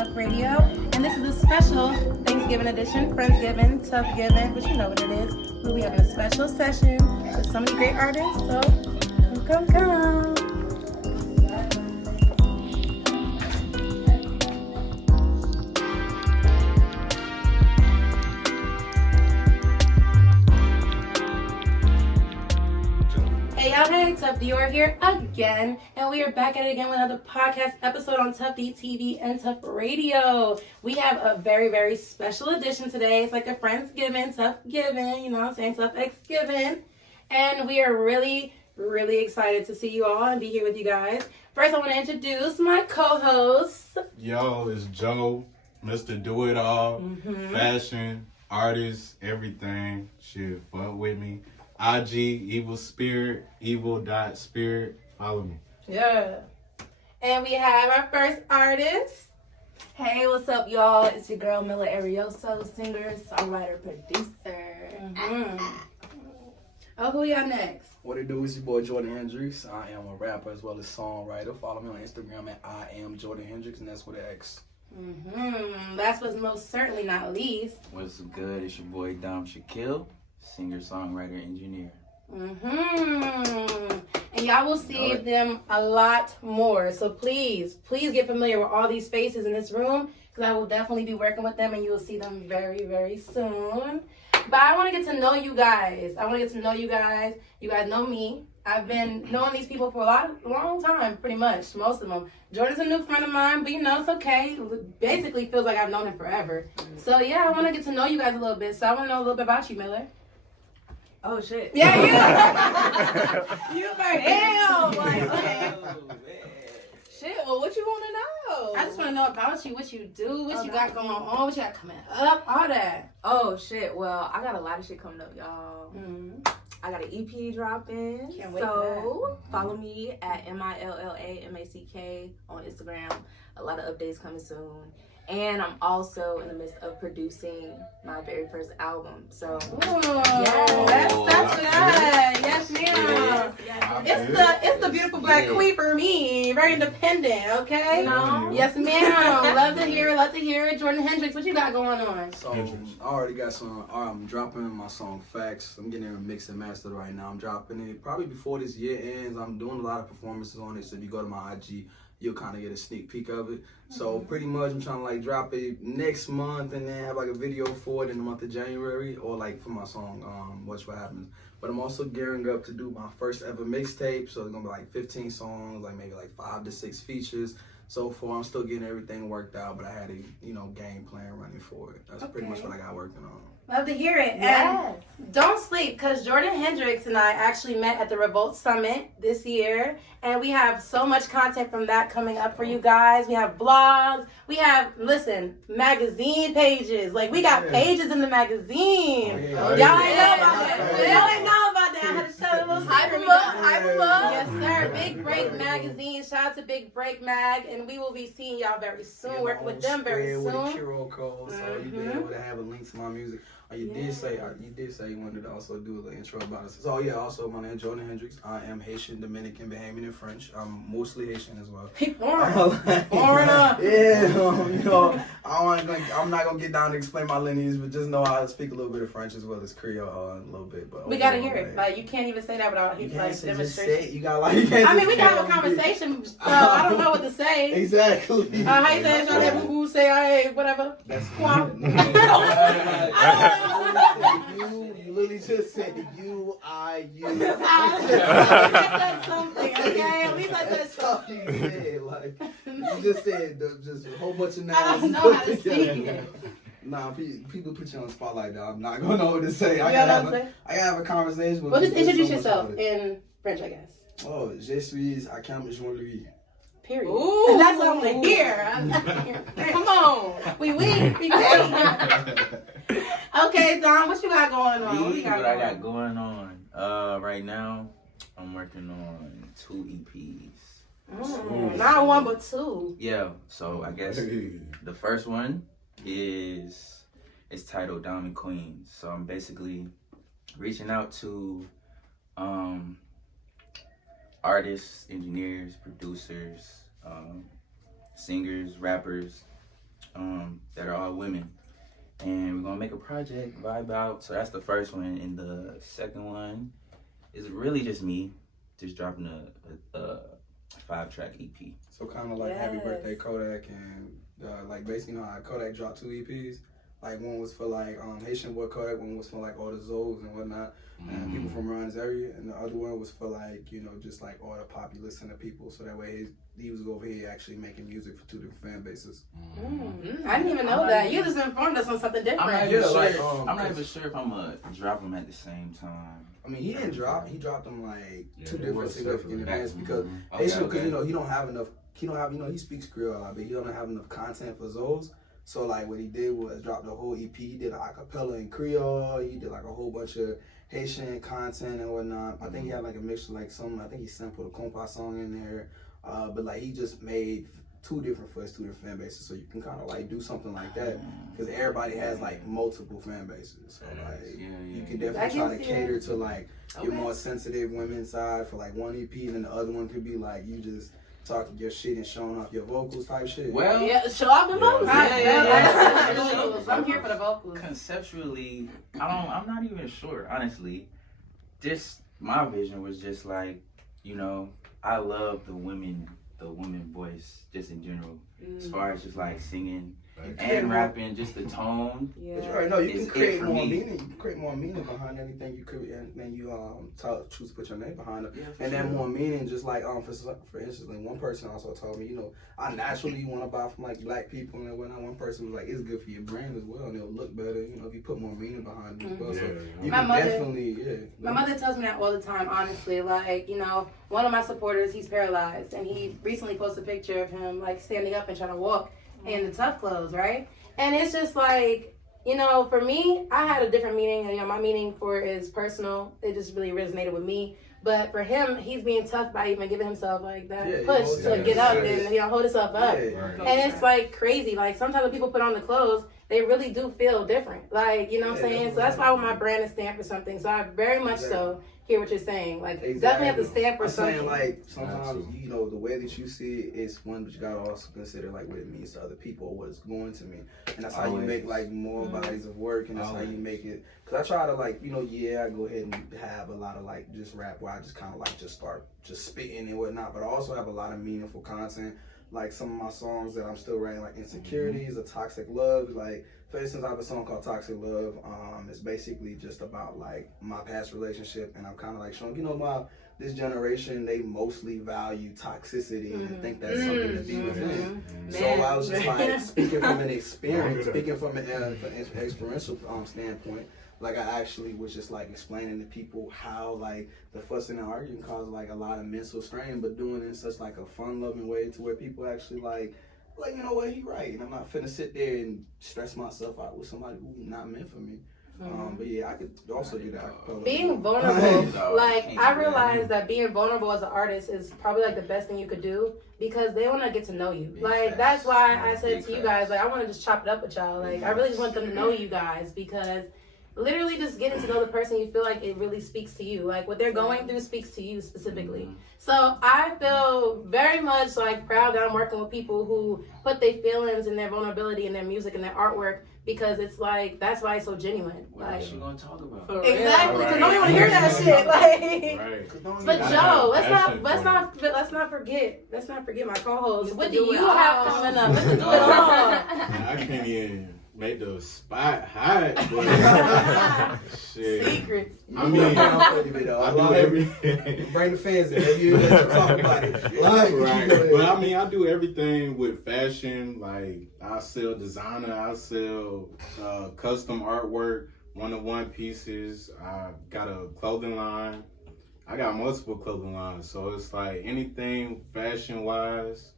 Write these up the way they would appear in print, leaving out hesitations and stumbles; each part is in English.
TUFF Radio, and this is a special Thanksgiving edition, Friendsgiving, TUFF-giving, but you know what it is. We'll be having a special session with so many great artists, so come. Hey, TUFF Dior here again, and we are back at it again with another podcast episode on TUFF TV and TUFF Radio. We have a very, very special edition today. It's like a Friendsgiving, TUFF-giving, you know what I'm saying, TUFF-X-giving. And we are really, really excited to see you all and be here with you guys. First, I want to introduce my co-host. Yo, it's Joe, Mr. Do-It-All, fashion, artist, everything. Shit, fuck with me. IG, evil spirit, evil.spirit. Follow me. Yeah. And we have our first artist. Hey, what's up, y'all? It's your girl, Mila Arioso, singer, songwriter, producer. Oh, who y'all next? What it do is your boy Jordan Hendricks. I am a rapper as well as songwriter. Follow me on Instagram at I am Jordan Hendricks, and that's with an X. Last but most certainly not least. What's good? It's your boy Dom Shaquille, singer, songwriter, engineer. And y'all will see them a lot more. So please get familiar with all these faces in this room, because I will definitely be working with them, and you will see them very, very soon. But I want to get to know you guys. You guys know me. I've been knowing these people for a long time, pretty much, most of them. Jordan's a new friend of mine, but you know, it's okay. It basically feels like I've known him forever. So yeah, I want to get to know you guys a little bit. So I want to know a little bit about you, Miller. Oh, shit. Yeah, you. You like, damn. Like, okay. Shit, well, what you want to know? I just want to know about you, what you do, what you got going on, what you got coming up, all that. Oh, shit. Well, I got a lot of shit coming up, y'all. I got an EP dropping. Can't wait so follow me at MILLAMACK on Instagram. A lot of updates coming soon. And I'm also in the midst of producing my very first album. So, Yes, yes, ma'am. It's the beautiful black queen for me. Very independent, okay? No. Yes, ma'am. Love to hear it. Jordan Hendricks, what you got going on? So I already got some. I'm dropping my song Facts. I'm getting it mixed and mastered right now. I'm dropping it probably before this year ends. I'm doing a lot of performances on it. So if you go to my IG, you'll kind of get a sneak peek of it. So pretty much I'm trying to like drop it next month and then have like a video for it in the month of January, or like for my song Watch What Happens. But I'm also gearing up to do my first ever mixtape. So it's gonna be like 15 songs, like maybe like 5 to 6 features. So far I'm still getting everything worked out, but I had a game plan running for it. That's pretty much what I got working on. Love to hear it. Yes. And don't sleep, because Jordan Hendricks and I actually met at the Revolt Summit this year. And we have so much content from that coming up for you guys. We have blogs. We have, magazine pages. Like, we got pages in the magazine. Y'all ain't know about that. Y'all ain't know about that. I had to tell a little Hype secret. 'em up. Yes, sir. Big Break Magazine. Shout out to Big Break Mag. And we will be seeing y'all very soon. Working with them very soon. With a QR code, so you'll be able to have a link to my music. You did say you wanted to also do an intro about us. So yeah, also my name is Jordan Hendricks. I am Haitian, Dominican, Bahamian, and French. I'm mostly Haitian as well. Foreigner. Yeah, I'm not gonna get down to explain my lineage, but just know I speak a little bit of French as well as Creole a little bit. But we gotta hear it. Like, you can't even say that without demonstration. You got you can't. I mean, we can have a conversation. I don't know what to say. Exactly. How you say it? Who say I whatever? That's You literally just said you. I said something, okay? At least I said That's all something. you said. Like, you just said just a whole bunch of nouns. I don't know how to speak it. Nah, people put you on the spot like that. I'm not gonna know what to say. You I gotta have a conversation with Well, just people. introduce yourself in French, I guess. Oh, je suis à Jean-Louis. Period. Ooh. And that's what I want to hear. Come on. We Okay, Don, what you got going on? What I got going on? Right now, I'm working on 2 EPs. Not one, but 2. Yeah, so I guess the first one it's titled Diamond Queen. So I'm basically reaching out to artists, engineers, producers, singers, rappers, that are all women. And we're gonna make a project, vibe out. So that's the first one. And the second one is really just me, just dropping a 5-track EP. So kind of like Happy Birthday Kodak, and like basically, you know how Kodak dropped 2 EPs. Like one was for like Haitian boy Kodak, one was for like all the Zoes and whatnot, and people from around his area, and the other one was for like, you know, just like all the popular listener people. So that way he was over here actually making music for 2 different fan bases. I didn't even know that. You just informed us on something different. I'm not even sure. I'm not even sure if I'm gonna drop them at the same time. I mean, he didn't drop. He dropped them like 2 they different was significant events because Haitian, because you know he don't have enough. He don't have, you know, he speaks Creole a lot, but he don't have enough content for Zoes. So like what he did was drop the whole EP. He did a acapella in Creole. He did like a whole bunch of Haitian content and whatnot. I think he had like a mixture, like some. I think he sampled a compa song in there. But like he just made 2 different for his 2 different fan bases, so you can kind of like do something like that because everybody has like multiple fan bases. So like you can definitely try to cater to like your more sensitive women side for like one EP, and then the other one could be like you just talking your shit and showing off your vocals type shit. Well, Yeah, show off the vocals. I'm here for the vocals. Conceptually, I'm not even sure, honestly. Just my vision was just like, you know, I love the women voice just in general. As far as just like singing and rapping, just the tone. But you already know you can create more me. meaning. You can create more meaning behind anything you create, and then you choose to put your name behind it, and then more meaning. Just like for instance, like one person also told me, you know, I naturally want to buy from like black people and whatnot. One person was like, it's good for your brand as well, and it'll look better, you know, if you put more meaning behind it as well. So you can definitely, My mother tells me that all the time. Honestly, like, you know, one of my supporters, he's paralyzed, and he recently posted a picture of him like standing up and trying to walk in the TUFF clothes, right? And it's just like, you know, for me, I had a different meaning. You know, my meaning for it is personal. It just really resonated with me. But for him, he's being tough by even giving himself like that push to get up and, you know, hold himself up. And it's like crazy. Like sometimes when people put on the clothes, they really do feel different. Like, you know what I'm saying? So that's why my brand is stamped for something. So I very much so hear what you're saying. Like, definitely have to stand for something. I'm saying, like, sometimes, you know, the way that you see it is one, but you gotta also consider, like, what it means to other people or what it's going to mean. And that's how you make, like, more bodies of work, and that's how you make it. Because I try to, like, you know, I go ahead and have a lot of, like, just rap where I just kind of, like, just start just spitting and whatnot, but I also have a lot of meaningful content. Like, some of my songs that I'm still writing, like, Insecurities, or Toxic Love, like, for instance, I have a song called Toxic Love. It's basically just about like my past relationship, and I'm kind of like showing, you know, this generation, they mostly value toxicity and think that's something to be within. So I was just like speaking from an experience, speaking from an experiential standpoint. Like I actually was just like explaining to people how like the fussing and arguing caused like a lot of mental strain, but doing it in such like a fun-loving way to where people actually like, you know what, he right, and I'm not finna sit there and stress myself out with somebody who's not meant for me. But yeah, I could also do that. Being vulnerable, like I realized that being vulnerable as an artist is probably like the best thing you could do because they want to get to know you. Like that's why I said to you guys, like I want to just chop it up with y'all. Like I really just want them to know you guys because literally just getting to know the person, you feel like it really speaks to you. Like what they're going through speaks to you specifically. So I feel very much like proud that I'm working with people who put their feelings and their vulnerability in their music and their artwork because it's like, that's why it's so genuine. What like, else you gonna talk about? Exactly, because nobody want to hear that shit. Like, but Joe, let's not forget my co-host. What do you have coming up? Let's do it all. I can't even make the spot hot, but shit. Secrets. I mean, I do everything. Bring the fans in. Maybe you talk about it. Right. But I mean, I do everything with fashion. Like, I sell designer. I sell custom artwork, one-to-one pieces. I got a clothing line. I got multiple clothing lines. So it's like anything fashion-wise,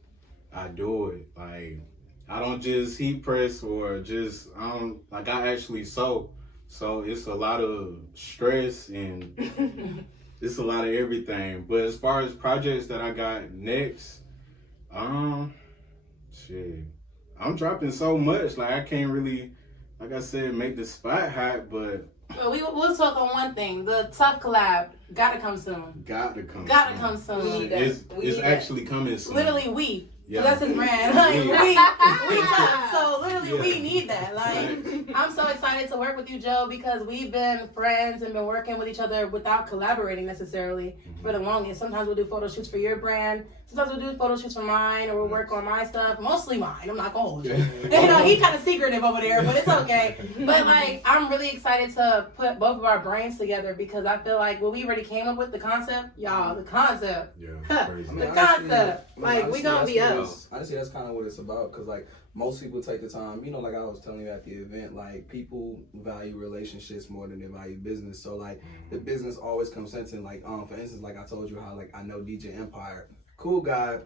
I do it. Like, I don't just heat press or just, I actually sew. So it's a lot of stress and it's a lot of everything. But as far as projects that I got next, shit, I'm dropping so much. Like I can't really, like I said, make the spot hot, but. We'll talk on one thing. The TUFF collab gotta come soon. Gotta come soon. It's actually coming soon. Literally, we. Yeah. So that's his brand. Like, we TUFF. So we need that. Like, I'm so excited to work with you, Joe, because we've been friends and been working with each other without collaborating necessarily for the longest. Sometimes we'll do photo shoots for your brand. Sometimes we'll do photo shoots for mine, or we'll work on my stuff. Mostly mine. I'm not gonna hold you. You know, he kind of secretive over there, but it's okay. But like, I'm really excited to put both of our brains together because I feel like when we already came up with the concept, y'all, the concept. Yeah, crazy. The concept. Like, we gonna be us. Honestly, that's kind of what it's about. Cause like most people take the time, you know, like I was telling you at the event, like people value relationships more than they value business. So like the business always comes sense in like, for instance, like I told you how like I know DJ Empire. Cool guy.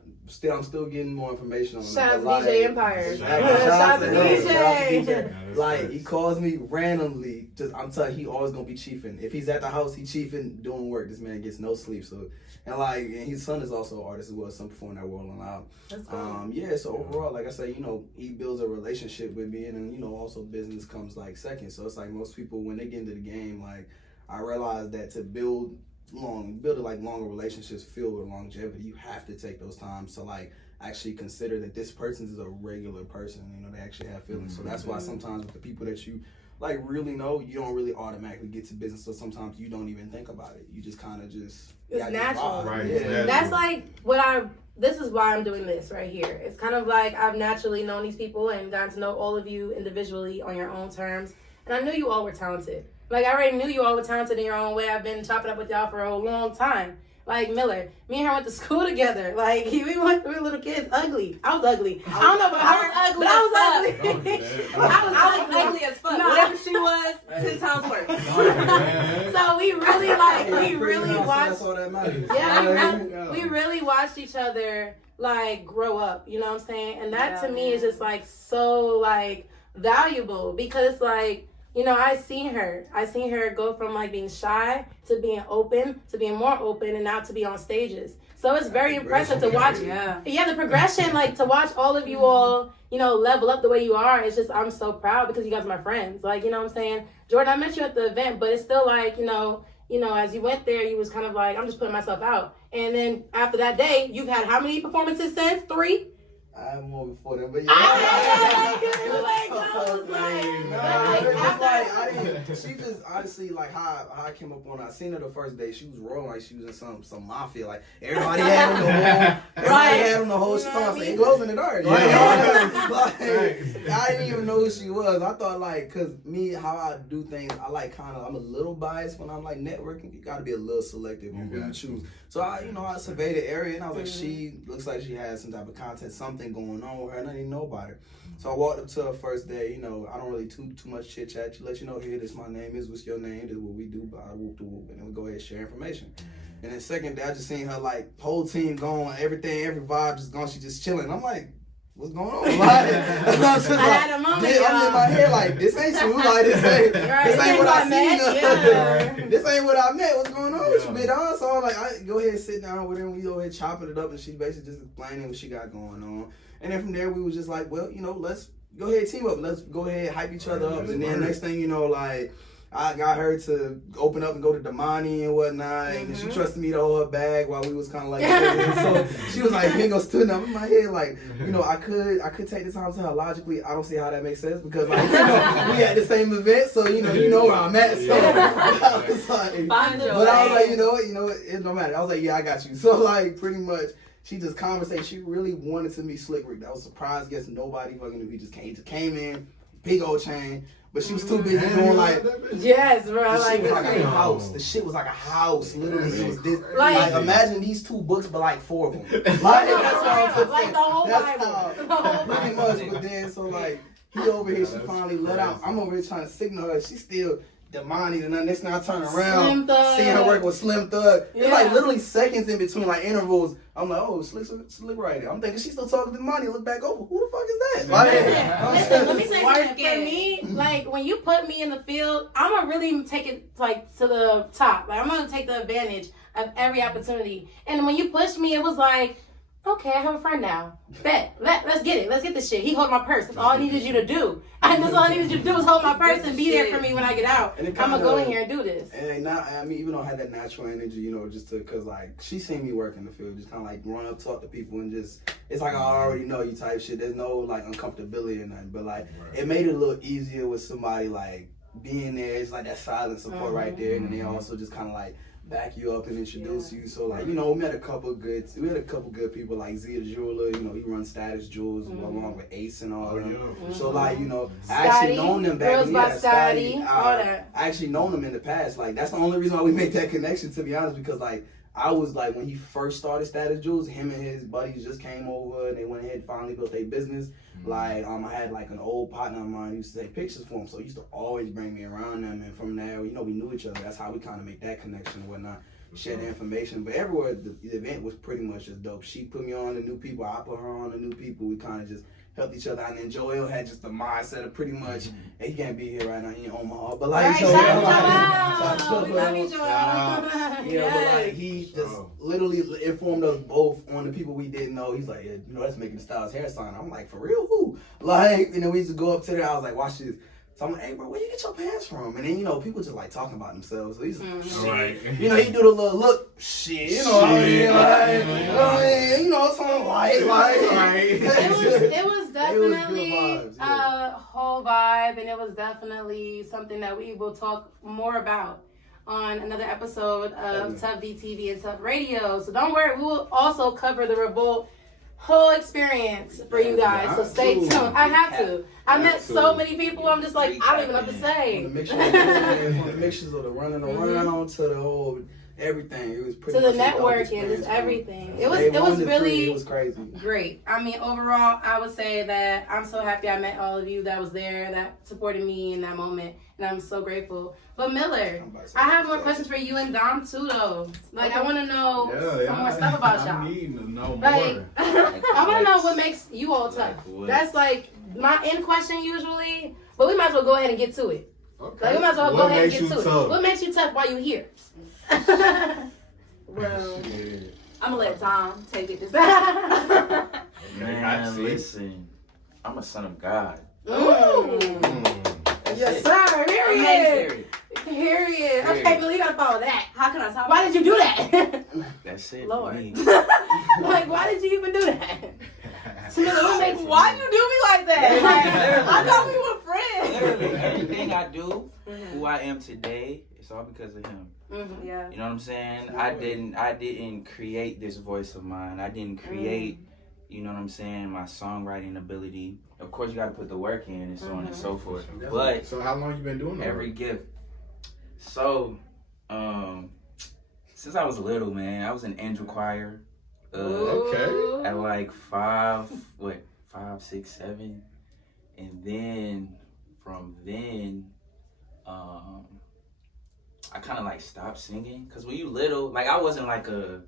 I'm still getting more information on him. Shout out to DJ Empire. Shout out to DJ. DJ. Like he calls me randomly. I'm telling you, he always gonna be chiefing. If he's at the house, he chiefing, doing work. This man gets no sleep. So and his son is also an artist as well. Some performing at World Loud. That's cool. Yeah. So overall, like I say, you know, he builds a relationship with me, and then you know, also business comes like second. So it's like most people when they get into the game, like I realize that to build longer relationships filled with longevity, you have to take those times to like actually consider that this person is a regular person. You know, they actually have feelings. So that's why sometimes with the people that you like really know, you don't really automatically get to business. So sometimes you don't even think about it. You just kind of just it's natural. Right. Yeah. That's like this is why I'm doing this right here. It's kind of like I've naturally known these people and gotten to know all of you individually on your own terms. And I knew you all were talented. Like, I already knew you all were talented in your own way. I've been chopping up with y'all for a long time. Like, Miller, me and her went to school together. Like, we were little kids, ugly. I was ugly. I don't know about her, ugly, but I was ugly. I was ugly as fuck. No. Whatever she was, 10 times worse. So we really watched. That's all that matters. Yeah, we really watched each other like grow up. You know what I'm saying? And that to me is just like so like valuable because like. You know, I seen her go from like being shy to being open to being more open and now to be on stages. So it's very impressive to watch. Yeah, the progression, like to watch all of you all, you know, level up the way you are. It's just, I'm so proud because you guys are my friends. Like, you know what I'm saying? Jordan, I met you at the event, but it's still like, you know, as you went there, you was kind of like, I'm just putting myself out. And then after that day, you've had how many performances since? 3? I have more before that, but she just honestly like how I came up on her. I seen her the first day. She was rolling like she was in some mafia. Like everybody had on the whole, everybody had on the whole. She told me it glows in the dark. I didn't even know who she was. I thought like, cause me how I do things, I like I'm a little biased when I'm like networking. You got to be a little selective on who you choose. So I surveyed the area and I was like, she looks like she has some type of content, something going on with her, and I didn't know about her. So I walked up to her first day. You know, I don't really too much chit chat. She let you know, here, this my name is, what's your name, this is what we do, blah, whoop, whoop, and then we go ahead and share information. And then second day, I just seen her like whole team going, everything, every vibe just gone. She just chilling. I'm like, what's going on? Like, had a moment, I'm in my head like, this ain't you. Like, this ain't what I seen. This ain't what I met. What's going on with you, bit on? So I'm like, I go ahead and sit down with her. And we go ahead chopping it up, and she basically just explaining what she got going on. And then from there, we was just like, well, you know, let's go ahead and team up. Let's go ahead and hype each other up. And then next thing you know, like, I got her to open up and go to Damani and whatnot, and she trusted me to hold her bag while we was kind of like, so she was like, "Bingo, stood up in my head, like, you know, I could take the time to her logically. I don't see how that makes sense because, like, you know, we at the same event, so you know where I'm at. So I was like, but I was like, you know what, it don't matter. I was like, yeah, I got you. So like, pretty much. She just conversated. She really wanted to meet Slick Rick. That was a surprise guest. Nobody fucking knew. He just came in, big old chain. But she was too busy doing like, yes, bro. Like it was like a house. The shit was like a house. Literally, it was this. Like imagine these 2 books, but like 4 of them. Like that's how I'm like the whole Bible. Pretty much. But then so like he over here, she finally let out. I'm over here trying to signal her. She still. Damani, and then next thing I turn around, seeing her work with Slim Thug. It's like literally seconds in between, like intervals. I'm like, oh, Slick right there. I'm thinking she's still talking to Damani. Look back over. Who the fuck is that? Like, listen, let me say something. For me, like when you put me in the field, I'm gonna really take it like to the top. Like I'm gonna take the advantage of every opportunity. And when you pushed me, it was like, okay, I have a friend now. Bet. Let's get it. Let's get this shit. He hold my purse. That's all I needed you to do. And that's all I needed you to do is hold my purse and be there for me when I get out. I'm gonna go in here and do this. And not, I mean, even though I had that natural energy, you know, just to, cause like she seen me work in the field, just kind of like run up, talk to people, and just, it's like I already know you type shit. There's no like uncomfortability or nothing, but like it made it a little easier with somebody like being there. It's like that silent support right there, and then they also just kind of like back you up and introduce you. So like, you know, we had a couple good people like Zia the jeweler, you know, he runs Status Jewels along with Ace and all of them. So like, you know, I actually known them back Girls by Scotty, all that. I actually known them in the past. Like that's the only reason why we made that connection, to be honest, because like I was like, when he first started Status Jewels, him and his buddies just came over and they went ahead and finally built their business. Like I had like an old partner of mine who used to take pictures for him, so he used to always bring me around them, and from there, you know, we knew each other. That's how we kind of make that connection and whatnot, share the information. But everywhere, the event was pretty much just dope. She put me on to new people, I put her on to new people. We kind of just helped each other out. And then Joel had just the mindset of pretty much, and he can't be here right now, he ain't on my heart, but like, Joel. We love you, Joel. Yeah, but like he just literally informed us both on the people we didn't know. He's like, yeah, you know, that's Making Styles hair sign. I'm like, for real? Who? Like, and then we used to go up to there. I was like, watch this. So I'm like, hey, bro, where you get your pants from? And then, you know, people just like talking about themselves. So he's Right. you know, he do the little look, shit, you know what I mean? Like, you know, something like. It was definitely vibes, a whole vibe, and it was definitely something that we will talk more about on another episode of TUFF DTV and TUFF Radio. So don't worry, we will also cover the Revolt whole experience for you guys. So stay tuned. I have to. I met so many people. I'm just like, I don't even know what to say. From the mixtures of the running around to the whole everything. It was pretty to the much networking, just everything. It was really it was crazy. Great. I mean, overall, I would say that I'm so happy I met all of you that was there, that supported me in that moment, and I'm so grateful. But Miller, I have more questions for you and Dom too, though. Like, I want to know some more stuff about y'all. I need to know more. Like, I want to know what makes you all tough. That's like my end question usually, but we might as well go ahead and get to it. Okay. Like, we might as well go ahead and get to tough? it. What makes you tough while you're here? Well, I'm gonna let Tom take it this time. Man, listen, I'm a son of God. Yes, sir. Period. Period. Okay, Billy, you gotta follow that. How can I talk? Why did you do that? That's it. Lord. For me. Like, why did you even do that? Why you do me like that? I thought we were friends. Literally, everything I do, who I am today, it's all because of him. Yeah. You know what I'm saying? I didn't create this voice of mine. I didn't create, you know what I'm saying, my songwriting ability. Of course, you got to put the work in and so on and so forth. But so how long you been doing that? every gift. So, since I was little, man, I was in angel choir. Okay. At like 5, 6, 7, and then from then, I kind of like stopped singing, because when you little, like I wasn't like a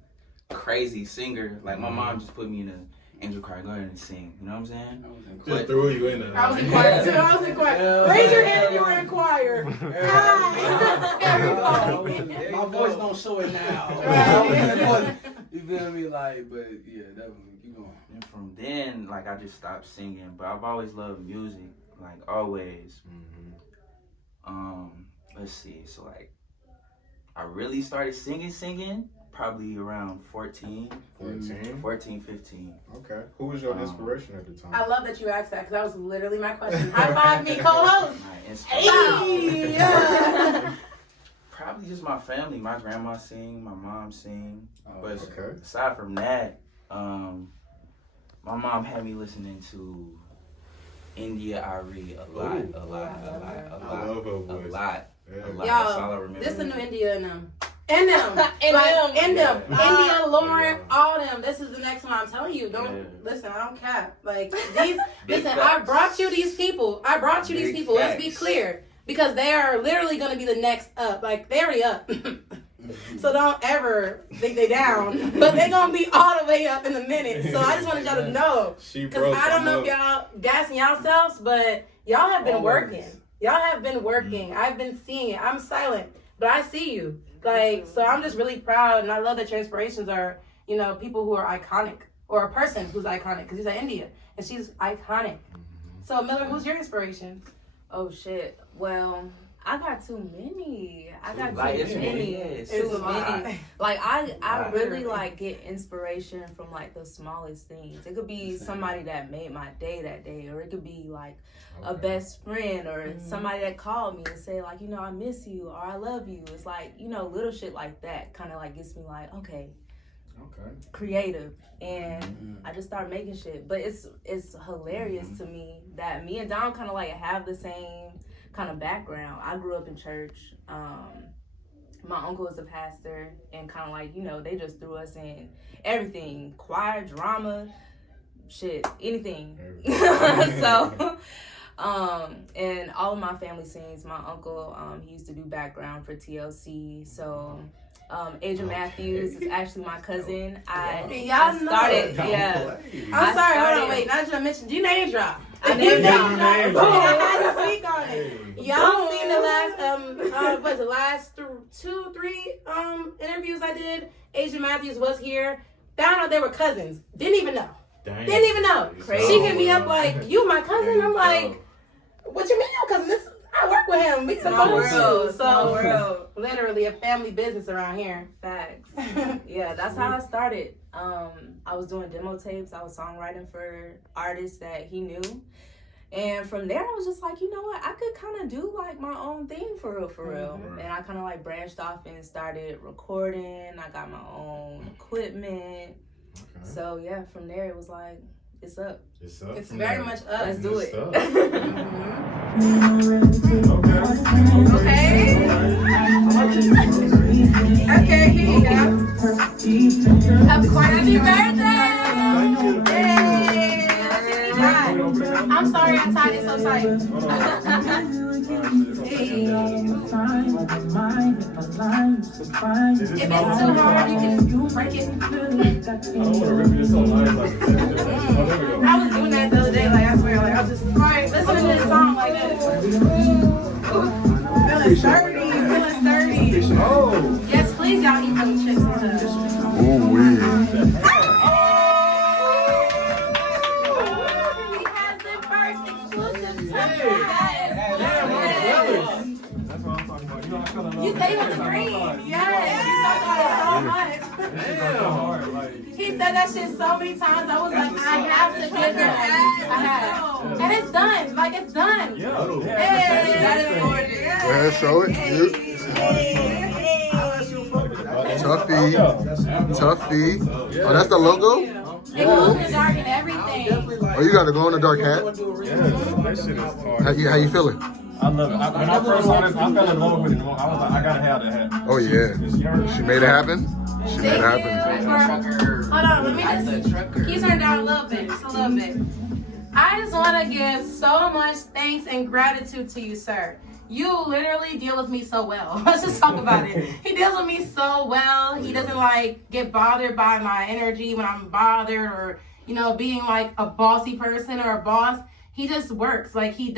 crazy singer. Like my mom just put me in an angel choir, go ahead and sing. You know what I'm saying? Just threw you in there. I was in choir too. I was in choir. Raise your hand if you were in choir. Everybody. My voice don't show it now. You feel me? Like, but yeah, definitely keep going. And from then, like I just stopped singing, but I've always loved music, like always. Let's see. So like, I really started singing probably around 14, 15. Okay. Who was your inspiration at the time? I love that you asked that, because that was literally my question. High five me, co-host. My inspiration. Hey. Probably just my family. My grandma sing, my mom sing. But okay. aside from that, my mom had me listening to India Ari a lot. I love her voice. A lot. Y'all, That's all I remember. this is the new India in them. In them. India, Lauren, all them. This is the next one. I'm telling you. Listen, I don't cap. Like, listen, I brought you these people. Let's be clear. Because they are literally going to be the next up. Like, they already up. So don't ever think they down. But they're going to be all the way up in a minute. So I just wanted y'all to know. Because I don't know if y'all gassing yourselves, but y'all have been working. Y'all have been working. I've been seeing it. I'm silent, but I see you. Like, so I'm just really proud, and I love that your inspirations are, you know, people who are iconic. or a person who's iconic, because you said India, and she's iconic. So Miller, who's your inspiration? Oh shit. Well, I got too many. I got Like, too it's many. it's a Too lot. many. Like I really like get inspiration from like the smallest things. It could be somebody that made my day that day, or it could be like a best friend, or somebody that called me and say like, you know, I miss you, or I love you. It's like, you know, little shit like that kind of like gets me like, okay, creative, and I just start making shit. But it's hilarious to me that me and Dom kind of like have the same kind of background. I grew up in church. My uncle is a pastor, and kind of like, you know, they just threw us in everything, choir, drama, shit, anything. So and all of my family sings. My uncle, he used to do background for TLC. So Adrian Matthews is actually my cousin. Y'all know. Started, yeah. I'm sorry, hold on, wait. Now that you mentioned, you name drop. I named drop. I had to speak on it. Y'all seen the last was the last 2-3 interviews I did? Adrian Matthews was here. Found out they were cousins. Didn't even know. Didn't even know. Crazy. She hit me up like, "You my cousin?" I'm like, "What you mean, your cousin? I work with him. We Small world. Small So world. literally a family business around here." Facts. Yeah, that's how I started. I was doing demo tapes. I was songwriting for artists that he knew. And from there, I was just like, you know what? I could kind of do like my own thing for real. Right. And I kind of like branched off and started recording. I got my own equipment. So yeah, from there it was like, it's up. It's up. It's very much up. Let's do it. Okay, here you go. Of course, happy birthday! Hey, let's see what you got. I'm sorry I tied it so tight. If it's too hard, you can break it. I was doing that the other day, like I swear, like I was just listening to this song like this. Feeling sturdy, feeling sturdy. Oh. Yes, please, y'all eat them chips and stuff. Ooh, He has the first exclusive That's what I'm talking about. You know, I feel like You say you want the green. Yes, you talked about it so much. He said that shit so many times. I was like, I have to give him. I have. And it's done. Like, it's done. Hey, that is gorgeous. Go ahead, show it. Tuffy. Oh, that's the logo? It glows in the dark and everything. Oh, you got a glow in the dark hat? that shit is hard. How you feeling? I love it. When I first saw this, I fell in love with it. I was like, I gotta have that hat. Oh, yeah. She made it happen. She made it happen. Hold on, let me just. Can you turn down a little bit? Just a little bit. I just want to give so much thanks and gratitude to you, sir. You literally deal with me so well. Let's just talk about it. He deals with me so well. He doesn't like get bothered by my energy when I'm bothered, or, you know, being like a bossy person or a boss. He just works. Like, he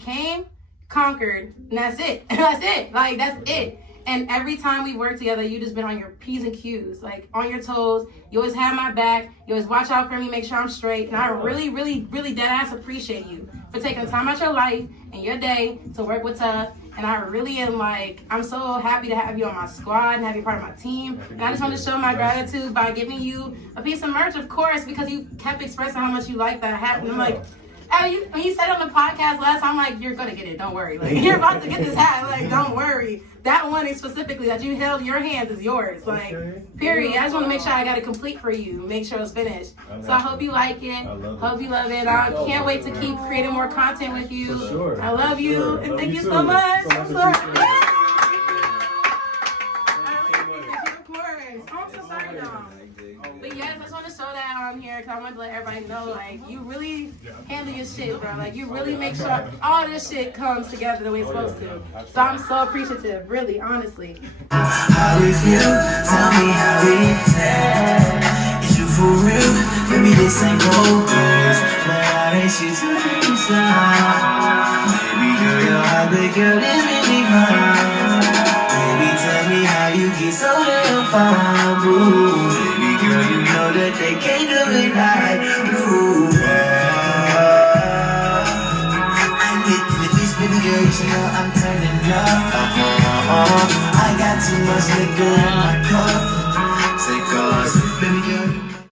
came, conquered, and that's it. That's it. Like, that's it. And every time we work together, you just been on your P's and Q's, like on your toes. You always have my back. You always watch out for me, make sure I'm straight. And I really, really, really dead ass appreciate you for taking the time out your life and your day to work with TUFF. And I really am like, I'm so happy to have you on my squad and have you part of my team. And I just want to show my gratitude by giving you a piece of merch, of course, because you kept expressing how much you like that hat. And I'm like, when you said on the podcast last time, I'm like, you're gonna get it, don't worry. Like, you're about to get this hat, like, don't worry. That one is specifically that you held your hands is yours, like, period. I just want to make sure I got it complete for you, make sure it's finished. So I hope you like it, hope you love it. I can't wait to keep creating more content with you. I love you, and thank you so much. I'm sorry. I'm so sorry, y'all. But yes, I just want to show that on here because I wanted to let everybody know, like, you really handle your shit, bro. Like, you really make sure all this shit comes together the way it's supposed to. So I'm so appreciative, really, honestly. How we feel, tell me how we feel. Is you for real? Maybe this ain't gold girls, but I ain't shit to inside. Baby girl, your heart, big girl, is really mine. Baby, tell me how you get so damn fine, boo. Baby girl, girl, you know that they can't do it like you. I'm getting the beach, baby girl, you know I'm turning up. I got too much liquor in my cup.